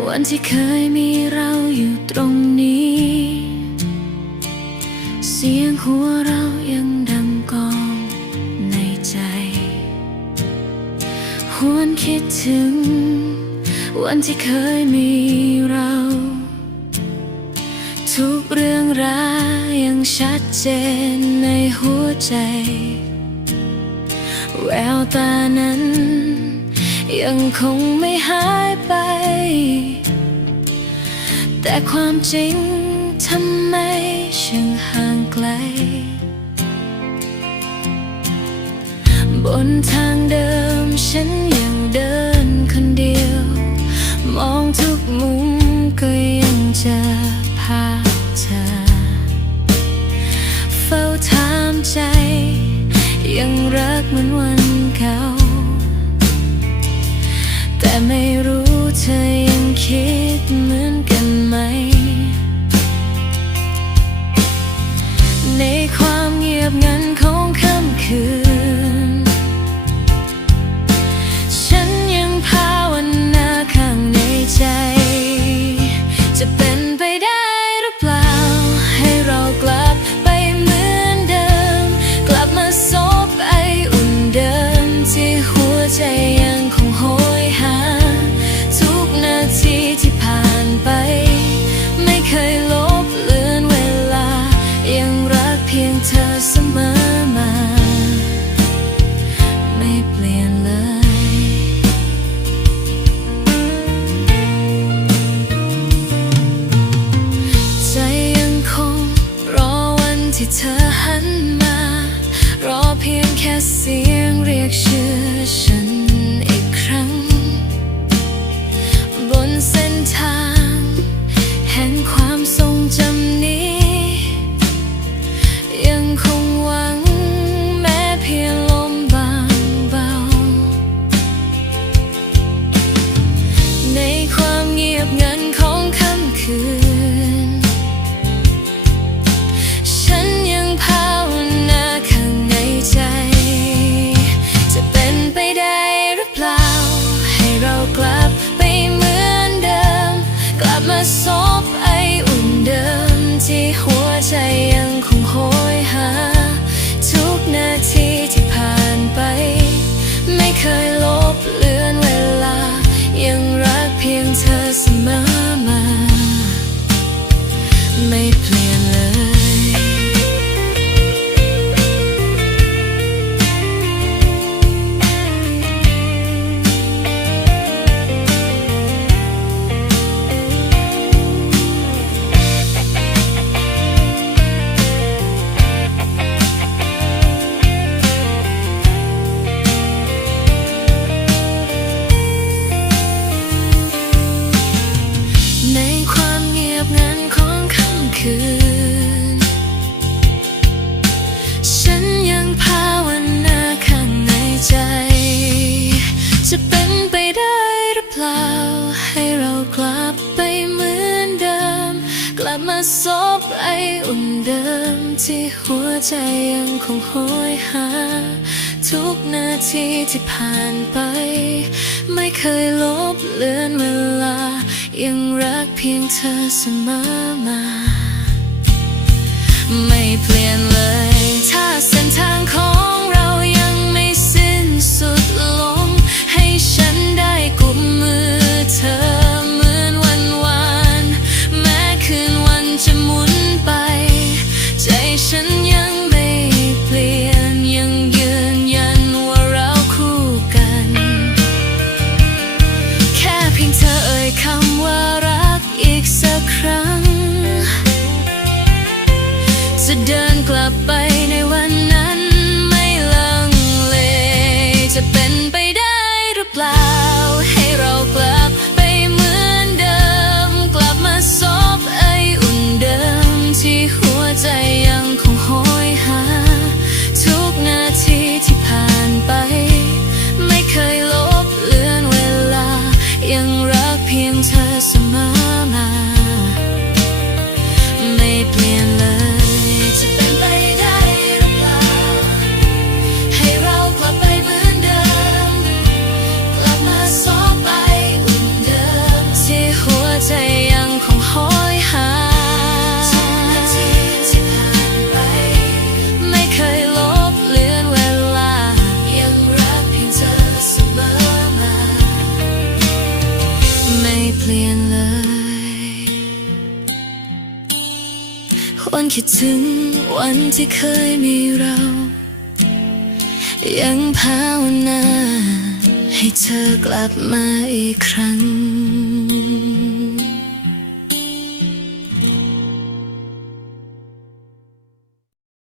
วันที่เคยมีเราอยู่ตรงนี้ เสียงหัวเรายังดังกองในใจ หวนคิดถึง วันที่เคยมีเรา ทุกเรื่องราวยังชัดเจนในหัวใจ แววตานั้น ยังคงไม่หายไป แต่ความจริงทำไมช่างห่างไกล บนทางเดิมฉันยังเดินคนเดียว มองทุกมุมก็ยังเจอภาพเธอ เฝ้าถามใจ ยังรักเหมือนวันเก่า คิดเหมือนกันไหม พียงเธอเสมอมา ไม่เปลี่ยนเลย ใจยังคงรอวันที่เธอหันมา รอเพียงแค่เสียงเรียกชื่อ ก หัวใจยังคงโหยหา ทุกนาทีที่ผ่านไป ไม่เคยลบเลือนเวลา ยังรักเพียงเธอเสมอมา ไม่เปลี่ยนเลย จะเดินกลับไปในวันียนเลย วันคิดถึงวันที่เคยมีเรา ยังภาวนาให้เธอกลับมาอีกครั้ง